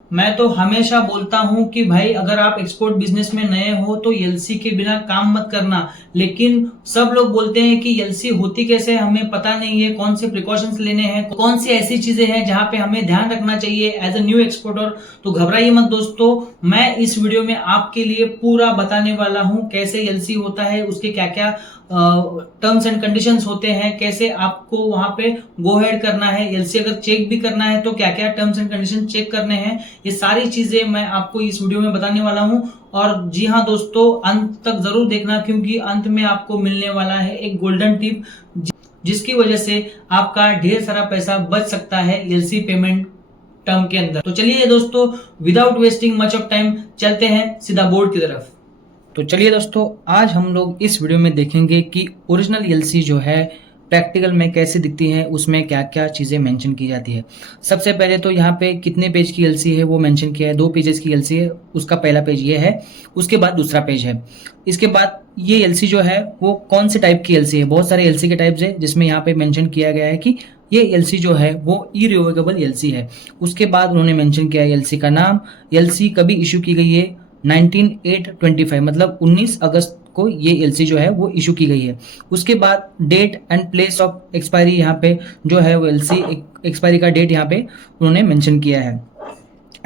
मैं तो हमेशा बोलता हूं कि भाई अगर आप एक्सपोर्ट बिजनेस में नए हो तो एलसी के बिना काम मत करना। लेकिन सब लोग बोलते हैं कि एलसी होती कैसे है, हमें पता नहीं है, कौन से प्रिकॉशंस लेने हैं, कौन सी ऐसी चीजें हैं जहां पे हमें ध्यान रखना चाहिए एज अ न्यू एक्सपोर्टर। तो घबराइए मत दोस्तों, मैं इस वीडियो में आपके लिए पूरा बताने वाला हूं कैसे एलसी होता है, उसके क्या क्या टर्म्स एंड कंडीशंस होते हैं, कैसे आपको वहां पे गो हेड करना है, एलसी अगर चेक भी करना है तो क्या क्या टर्म्स एंड कंडीशन चेक करने हैं। ये सारी चीजें मैं आपको इस वीडियो में बताने वाला हूं। और जी हाँ दोस्तों, अंत तक जरूर देखना क्योंकि अंत में आपको मिलने वाला है एक गोल्डन टिप जिसकी वजह से आपका ढेर सारा पैसा बच सकता है एलसी पेमेंट टर्म के अंदर। तो चलिए दोस्तों, without wasting much of time चलते हैं सीधा बोर्ड की तरफ। तो चलिए दोस्तों, आज हम लोग इस वीडियो में देखेंगे कि ओरिजिनल एलसी जो है प्रैक्टिकल में कैसे दिखती है, उसमें क्या क्या चीज़ें मेंशन की जाती है। सबसे पहले तो यहाँ पे कितने पेज की एलसी है वो मेंशन किया है, 2 पेजेस की एलसी है। उसका पहला पेज ये है, उसके बाद दूसरा पेज है। इसके बाद ये एलसी जो है वो कौन से टाइप की एलसी है, बहुत सारे एलसी के टाइप्स है जिसमें यहाँ पे मेंशन किया गया है कि ये एलसी जो है वो इरिवोकेबल एलसी है। उसके बाद उन्होंने मेंशन किया है एलसी का नाम, एलसी कभी इशू की गई है, 19/8/25 मतलब 19 अगस्त को ये एलसी जो है वो इशू की गई है। उसके बाद date and place of expiry यहाँ पे जो है वो एलसी एक्सपायरी का डेट यहाँ पे उन्होंने मेंशन किया है।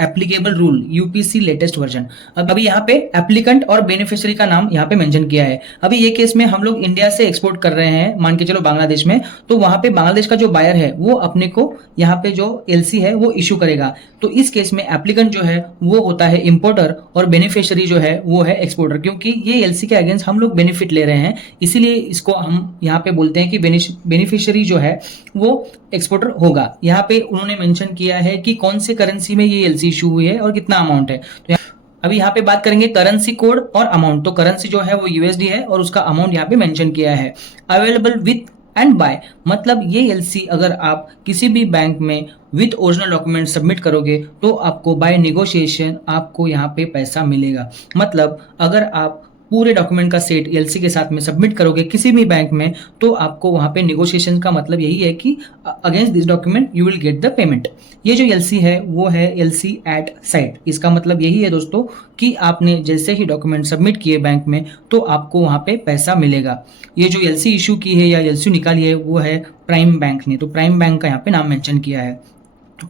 Applicable rule UPC latest version. अब अभी यहाँ पे एप्लीकेंट और बेनिफिशियरी का नाम यहाँ पे मेंशन किया है। अभी ये केस में हम लोग इंडिया से एक्सपोर्ट कर रहे हैं, मान के चलो बांग्लादेश में, तो वहां पे बांग्लादेश का जो बायर है वो अपने को यहाँ पे जो एलसी है वो इशू करेगा। तो इस केस में एप्लीकेंट जो है वो होता है इंपोर्टर और बेनिफिशियरी जो है वो है एक्सपोर्टर, क्योंकि ये एलसी के अगेंस्ट हम लोग बेनिफिट ले रहे हैं, इसीलिए इसको हम यहाँ पे बोलते हैं कि बेनिफिशियरी जो है वो एक्सपोर्टर होगा। यहाँ पे उन्होंने मेंशन किया है कि कौन से करेंसी में ये एलसी इशू हुई है और कितना अमाउंट है। तो अभी यहाँ पे बात करेंगे करेंसी कोड और अमाउंट। तो करेंसी जो है वो यूएसडी है और उसका अमाउंट यहाँ पे मेंशन किया है। अवेलेबल विथ एंड बाय, मतलब ये एलसी अगर आप किसी भी बैंक में विथ ओरिजिनल डॉक्यूमेंट सबमिट करोगे तो आपको बाय नेगोशिएशन आपको यहाँ पे पैसा मिलेगा। मतलब अगर आप पूरे डॉक्यूमेंट का सेट एलसी के साथ में सबमिट करोगे किसी भी बैंक में तो आपको वहां पे नेगोशिएशन का मतलब यही है कि against this document you will get the payment. ये जो एलसी है वो है एलसी एट साइट। इसका मतलब यही है दोस्तों कि आपने जैसे ही डॉक्यूमेंट सबमिट किए बैंक में तो आपको वहां पे पैसा मिलेगा। ये जो एलसी इशू की है या एलसी निकाली है वो है प्राइम बैंक ने, तो प्राइम बैंक का यहाँ पे नाम मेंशन किया है।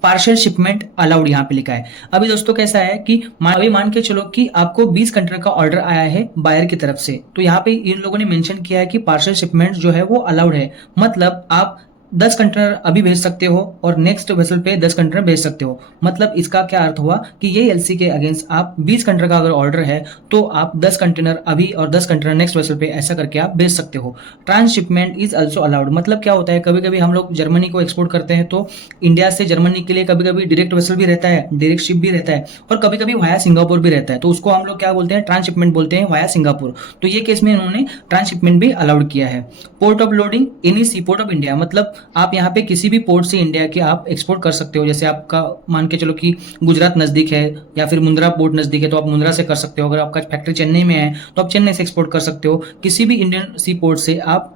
पार्शियल शिपमेंट अलाउड यहाँ पे लिखा है। अभी दोस्तों कैसा है कि अभी मान के चलो कि आपको 20 कंटेनर का ऑर्डर आया है बायर की तरफ से, तो यहाँ पे इन लोगों ने मेंशन किया है कि पार्शियल शिपमेंट जो है वो अलाउड है। मतलब आप 10 कंटेनर अभी भेज सकते हो और नेक्स्ट वेसल पे 10 कंटेनर भेज सकते हो। मतलब इसका क्या अर्थ हुआ कि ये एलसी के अगेंस्ट आप 20 कंटेनर का अगर ऑर्डर है तो आप 10 कंटेनर अभी और 10 कंटेनर नेक्स्ट वेसल पे ऐसा करके आप भेज सकते हो। Transshipment is also allowed. मतलब क्या होता है, कभी कभी हम लोग जर्मनी को एक्सपोर्ट करते हैं तो इंडिया से जर्मनी के लिए कभी कभी डायरेक्ट वेसल भी रहता है, डायरेक्ट शिप भी रहता है और कभी कभी वाया सिंगापुर भी रहता है, तो उसको हम लोग क्या बोलते हैं, ट्रांसशिपमेंट बोलते हैं वाया सिंगापुर। तो ये केस में इन्होंने ट्रांसशिपमेंट भी अलाउड किया है। Port of loading any sea port of India, मतलब आप यहाँ पे किसी भी पोर्ट से इंडिया के आप एक्सपोर्ट कर सकते हो। जैसे आपका मान के चलो कि गुजरात नजदीक है या फिर मुंद्रा पोर्ट नजदीक है तो आप मुंद्रा से कर सकते हो। अगर आपका फैक्ट्री चेन्नई में है तो आप चेन्नई से एक्सपोर्ट कर सकते हो। किसी भी इंडियन सी पोर्ट से आप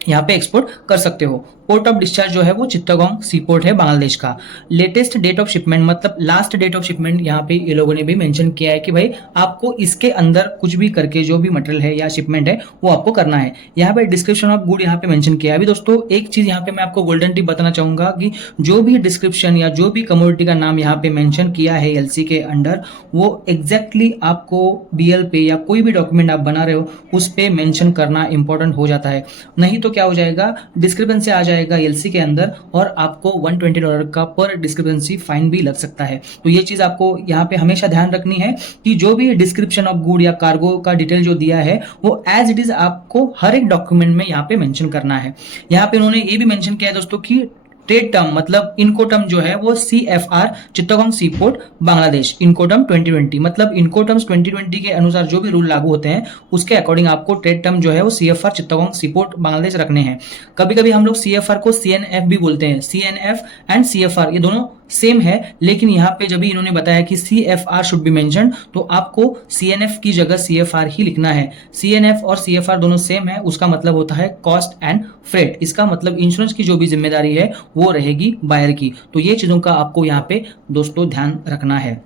यहाँ पे एक्सपोर्ट कर सकते हो। पोर्ट ऑफ डिस्चार्ज जो है वो चित्तगोंग सी पोर्ट है बांग्लादेश का। लेटेस्ट डेट ऑफ शिपमेंट मतलब लास्ट डेट ऑफ शिपमेंट यहाँ पे ये लोगों ने भी मेंशन किया है कि भाई आपको इसके अंदर कुछ भी करके जो भी मटेरियल है या शिपमेंट है वो आपको करना है। यहाँ पे डिस्क्रिप्शन ऑफ गुड यहाँ पे मेंशन किया है। अभी दोस्तों एक चीज यहाँ पे मैं आपको गोल्डन टिप बताना चाहूंगा कि जो भी डिस्क्रिप्शन या जो भी कमोडिटी का नाम यहाँ पे मेंशन किया है एलसी के अंडर वो एग्जैक्टली आपको बीएल पे या कोई भी डॉक्यूमेंट आप बना रहे हो उस पे मेंशन करना इंपॉर्टेंट हो जाता है। नहीं तो क्या हो जाएगा, डिस्क्रिपेंसी आ जाएगा एलसी के अंदर और आपको $120 का पर डिस्क्रिपेंसी फाइन भी लग सकता है। तो ये चीज आपको यहाँ पे हमेशा ध्यान रखनी है कि जो भी डिस्क्रिप्शन ऑफ गुड या कार्गो का डिटेल जो दिया है वो एज इट इज आपको हर एक डॉक्यूमेंट में यहाँ पे मेंशन करना है। यहाँ पे उन्होंने ये भी मेंशन किया है दोस्तों कि ट्रेड टर्म मतलब इनकोटर्म जो है वो CFR चित्तगोंग सी पोर्ट बांग्लादेश इनकोटर्म 2020, मतलब इनकोटर्म्स 2020 के अनुसार जो भी रूल लागू होते हैं उसके अकॉर्डिंग आपको ट्रेड टर्म जो है वो CFR चित्तगोंग सी पोर्ट बांग्लादेश रखने हैं। कभी कभी हम लोग CFR को CNF भी बोलते हैं। CNF एंड CFR ये दोनों सेम है, लेकिन यहाँ पे जब भी इन्होंने बताया कि CFR शुड बी मेंशन्ड, तो आपको CNF की जगह CFR ही लिखना है। CNF और CFR दोनों सेम है, उसका मतलब होता है कॉस्ट एंड फ्रेट। इसका मतलब इंश्योरेंस की जो भी जिम्मेदारी है वो रहेगी बायर की। तो ये चीज़ों का आपको यहाँ पे दोस्तों ध्यान रखना है।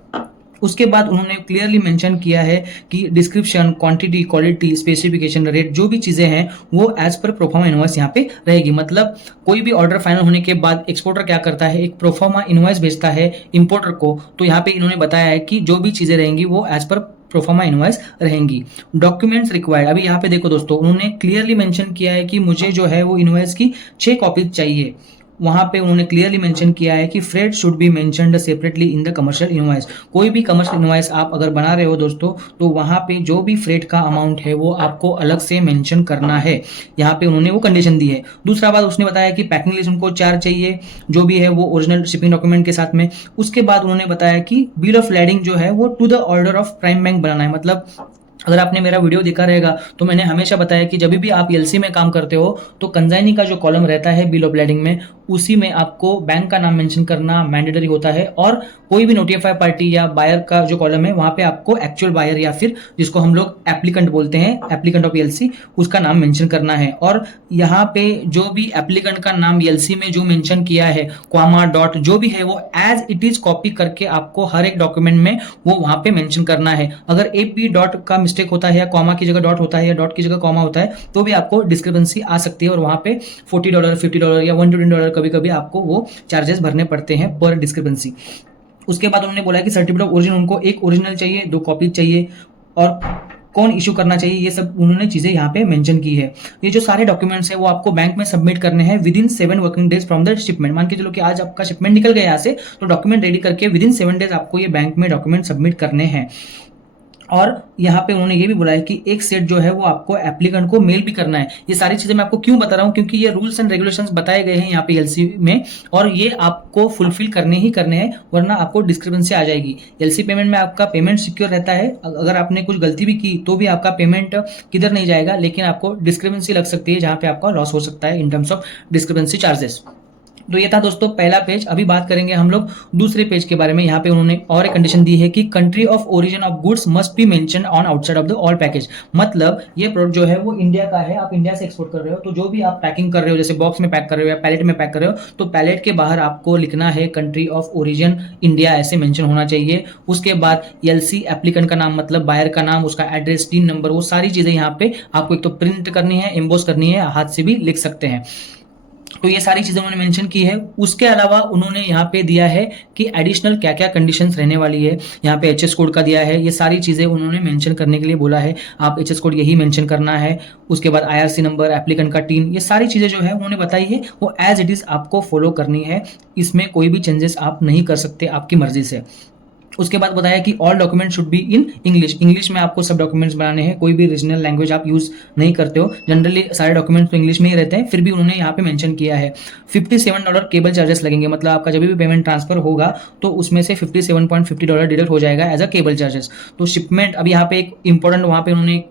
उसके बाद उन्होंने क्लियरली मेंशन किया है कि description, quantity, quality, specification, rate, जो भी चीज़ें हैं वो एज पर प्रोफार्मा इनवॉइस यहाँ पे रहेगी। मतलब कोई भी ऑर्डर फाइनल होने के बाद एक्सपोर्टर क्या करता है, एक प्रोफार्मा इनवॉइस भेजता है इंपोर्टर को। तो यहाँ पे इन्होंने बताया है कि जो भी चीज़ें रहेंगी वो एज पर प्रोफार्मा इनवॉइस रहेंगी। डॉक्यूमेंट्स रिक्वायर्ड, अभी यहाँ पे देखो दोस्तों, उन्होंने क्लियरली मेंशन किया है कि मुझे जो है वो इनवॉइस की 6 कॉपीज चाहिए। वहां पे उन्होंने क्लियरली मेंशन किया है कि freight should be mentioned separately in the commercial invoice. कोई भी कमर्शियल इनवॉइस आप अगर बना रहे हो दोस्तों, तो वहां पे जो भी फ्रेट का अमाउंट है वो आपको अलग से मेंशन करना है। यहाँ पे उन्होंने वो कंडीशन दी है। दूसरा बात उसने बताया कि पैकिंग लिस्ट उनको 4 चाहिए, जो भी है वो ओरिजिनल शिपिंग डॉक्यूमेंट के साथ में। उसके बाद उन्होंने बताया कि बिल ऑफ लैडिंग जो है वो to the order of prime bank बनाना है। मतलब अगर आपने मेरा वीडियो देखा रहेगा तो मैंने हमेशा बताया कि जब भी आप एलसी में काम करते हो तो कंजाइनी का जो कॉलम रहता है बिल ऑफ लैडिंग में, उसी में आपको बैंक का नाम मेंशन करना मैंडेटरी होता है। और कोई भी नोटिफाई पार्टी या बायर का जो कॉलम है वहां पे आपको एक्चुअल बायर या फिर जिसको हम लोग एप्लीकेंट बोलते हैं, एप्लीकेंट ऑफ एलसी, उसका नाम मेंशन करना है। और यहाँ पे जो भी एप्लीकेंट का नाम एलसी में जो मेंशन किया है, कॉमा, डॉट, जो भी है वो एज इट इज कॉपी करके आपको हर एक डॉक्यूमेंट में वो वहां पे मेंशन करना है। अगर एक भी डॉट का मिस्टेक होता है या कॉमा की जगह डॉट होता है या डॉट की जगह कॉमा होता है तो भी आपको डिस्क्रिपेंसी आ सकती है और वहां पे $40, $50 या $120 कभी कभी आपको वो चार्जेस भरने पड़ते हैं पर डिस्क्रिपेंसी। उसके बाद उन्होंने बोला कि सर्टिफिकेट ऑफ ओरिजिन उनको एक ओरिजिनल चाहिए, 2 कॉपी चाहिए, और कौन इशू करना चाहिए, ये सब उन्होंने चीजें यहाँ पे मेंशन की है। ये जो सारे डॉक्यूमेंट्स है वो आपको बैंक में सबमिट करने हैं with in 7 working days from the shipment. मान के चलो कि आज आपका शिपमेंट निकल गया यहाँ से, तो डॉक्यूमेंट रेडी करके विद इन 7 डेज आपको ये बैंक में डॉक्यूमेंट सबमिट करने हैं। और यहाँ पे उन्होंने ये भी बोला है कि एक सेट जो है वो आपको एप्लीकेंट को मेल भी करना है। ये सारी चीजें मैं आपको क्यों बता रहा हूँ, क्योंकि ये रूल्स एंड रेगुलेशंस बताए गए हैं यहाँ पे एलसी में, और ये आपको फुलफिल करने ही करने हैं, वरना आपको डिस्क्रिपेंसी आ जाएगी। एलसी पेमेंट में आपका पेमेंट सिक्योर रहता है, अगर आपने कुछ गलती भी की तो भी आपका पेमेंट किधर नहीं जाएगा, लेकिन आपको डिस्क्रिपेंसी लग सकती है जहाँ पे आपका लॉस हो सकता है in terms of discrepancy charges. तो ये था दोस्तों पहला पेज। अभी बात करेंगे हम लोग दूसरे पेज के बारे में। यहाँ पे उन्होंने और एक कंडीशन दी है कि country of origin of goods must be mentioned on outside of the all package. मतलब ये प्रोडक्ट जो है वो इंडिया का है, आप इंडिया से एक्सपोर्ट कर रहे हो, तो जो भी आप पैकिंग कर रहे हो, जैसे बॉक्स में पैक कर रहे हो या पैलेट में पैक कर रहे हो, तो पैलेट के बाहर आपको लिखना है कंट्री ऑफ ओरिजिन इंडिया, ऐसे मेंशन होना चाहिए। उसके बाद एलसी एप्लीकेंट का नाम, मतलब बायर का नाम, उसका एड्रेस, टीन नंबर, वो सारी चीजें यहाँ पे आपको एक तो प्रिंट करनी है, एम्बोस करनी है, हाथ से भी लिख सकते हैं। तो ये सारी चीजें उन्होंने मेंशन की है। उसके अलावा उन्होंने यहाँ पे दिया है कि एडिशनल क्या क्या कंडीशंस रहने वाली है। यहाँ पे एचएस कोड का दिया है, ये सारी चीजें उन्होंने मेंशन करने के लिए बोला है, आप एचएस कोड यही मेंशन करना है। उसके बाद आईआरसी नंबर, एप्लीकेंट का टीम, ये सारी चीजें जो है उन्होंने बताई है वो एज इट इज आपको फॉलो करनी है। इसमें कोई भी चेंजेस आप नहीं कर सकते आपकी मर्जी से। उसके बाद बताया कि all document should be in English. English में आपको सब डॉक्यूमेंट्स बनाने हैं, कोई भी रीजनल लैंग्वेज आप यूज नहीं करते हो। जनरली सारे डॉक्यूमेंट्स तो इंग्लिश में ही रहते हैं, फिर भी उन्होंने यहाँ पे मेंशन किया है। $57 केबल चार्जेस लगेंगे, मतलब आपका जब भी पेमेंट ट्रांसफर होगा तो उसमें से $57.50 डिडक्ट हो जाएगा एज अ केबल चार्जेस। तो शिपमेंट, अब यहाँ पे एक इंपॉर्टेंट वहाँ पे उन्होंने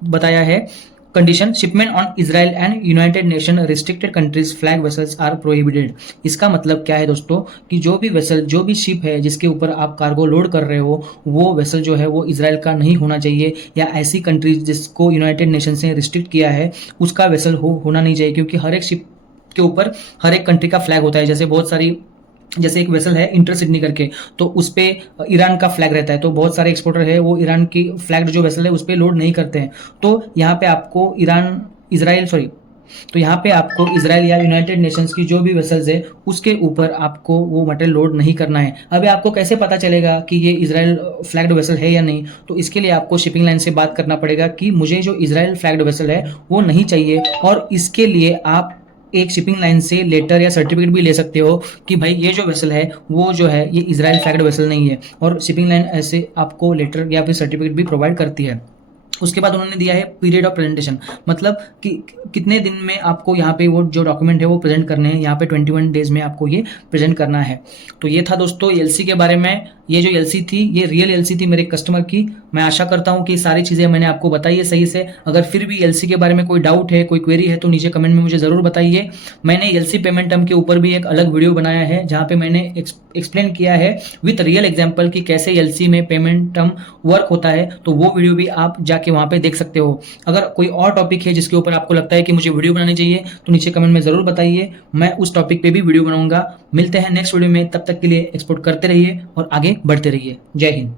बताया है condition, shipment on Israel and United Nation restricted countries flag vessels are prohibited. इसका मतलब क्या है दोस्तों, कि जो भी वेसल, जो भी शिप है जिसके ऊपर आप कार्गो लोड कर रहे हो, वो वेसल जो है वो इजराइल का नहीं होना चाहिए, या ऐसी कंट्रीज जिसको यूनाइटेड नेशन ने रिस्ट्रिक्ट किया है उसका वेसल होना नहीं चाहिए। क्योंकि हर एक शिप के ऊपर हर एक कंट्री का फ्लैग होता है। जैसे बहुत सारी, जैसे एक वेसल है इंटर सिडनी करके, तो उस पे ईरान का फ्लैग रहता है, तो बहुत सारे एक्सपोर्टर है वो ईरान की फ्लैग जो वेसल है उस पे लोड नहीं करते हैं। तो यहाँ पे आपको यहाँ पे आपको इजराइल या यूनाइटेड नेशंस की जो भी वेसल्स है उसके ऊपर आपको वो मटेरियल लोड नहीं करना है। अभी आपको कैसे पता चलेगा कि ये इजराइल फ्लैग्ड वेसल है या नहीं, तो इसके लिए आपको शिपिंग लाइन से बात करना पड़ेगा कि मुझे जो इजराइल फ्लैग्ड वेसल है वो नहीं चाहिए, और इसके लिए आप एक शिपिंग लाइन से लेटर या सर्टिफिकेट भी ले सकते हो कि भाई ये जो वेसल है वो जो है ये इजराइल फ्लैग्ड वेसल नहीं है, और शिपिंग लाइन ऐसे आपको लेटर या फिर सर्टिफिकेट भी प्रोवाइड करती है। उसके बाद उन्होंने दिया है पीरियड ऑफ प्रेजेंटेशन, मतलब कि कितने दिन में आपको यहाँ पे वो जो डॉक्यूमेंट है वो प्रेजेंट करने हैं। यहाँ पे 21 डेज में आपको ये प्रेजेंट करना है। तो ये था दोस्तों एलसी के बारे में। ये जो एलसी थी ये रियल एलसी थी मेरे कस्टमर की। मैं आशा करता हूँ कि सारी चीज़ें मैंने आपको बताई है सही से। अगर फिर भी एलसी के बारे में कोई डाउट है, कोई क्वेरी है तो नीचे कमेंट में मुझे ज़रूर बताइए। मैंने एलसी पेमेंट टर्म के ऊपर भी एक अलग वीडियो बनाया है जहाँ पे मैंने एक्सप्लेन किया है विथ रियल एग्जाम्पल कि कैसे एलसी में पेमेंट टर्म वर्क होता है, तो वो वीडियो भी आप जाके वहाँ पे देख सकते हो। अगर कोई और टॉपिक है जिसके ऊपर आपको लगता है कि मुझे वीडियो बनानी चाहिए तो नीचे कमेंट में ज़रूर बताइए, मैं उस टॉपिक पे भी वीडियो बनाऊंगा। मिलते हैं नेक्स्ट वीडियो में, तब तक के लिए एक्सपोर्ट करते रहिए और आगे बढ़ते रहिए। जय हिंद।